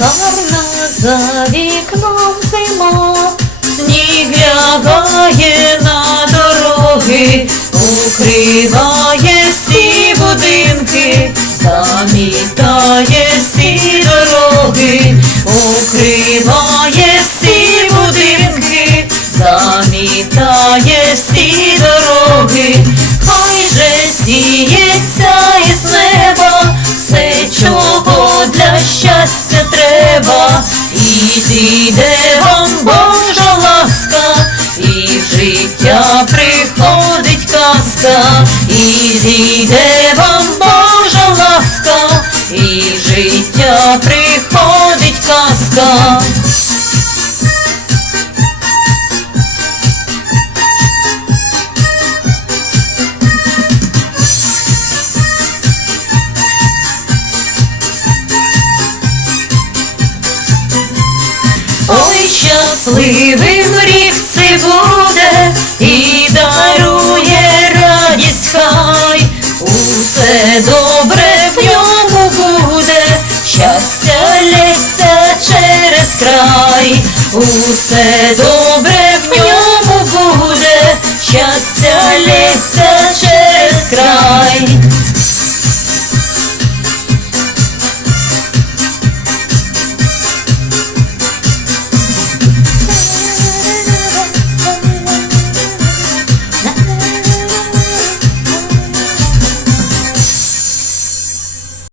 гарна за вікном зима, сніг лягає на дороги, укриває всі будинки, замітає всі дороги, укриває всі будинки, замітає всі дороги, хай же сіється із неба, все, чого для щастя зійде вам Божа ласка, і життя приходить казка, і зійде вам Божа ласка, і життя приходить казка. Щасливим рік це буде і дарує радість хай, усе добре в ньому буде, щастя лється через край, усе добре